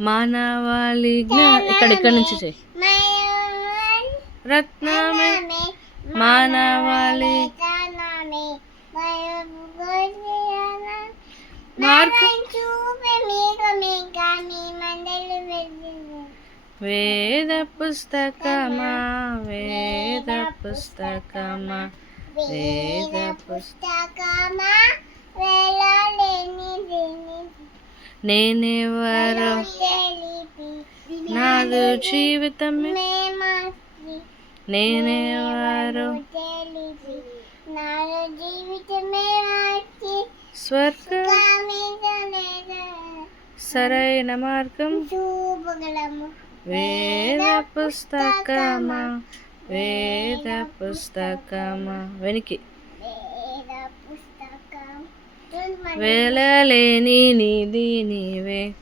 మానవాళి ఇక్కడ నుంచి చెయ్యి. రత్నమే మానవాళి వేద పుస్తకమా వేద పుస్తకమా వేద పుస్తకమా నేనెవరో నాదు జీవితమే నేనెవరో స్వర్గం సరైన మార్గం వేద పుస్తకమా వేద పుస్తకమా వెనికి వేలలేని నిధి నీవే.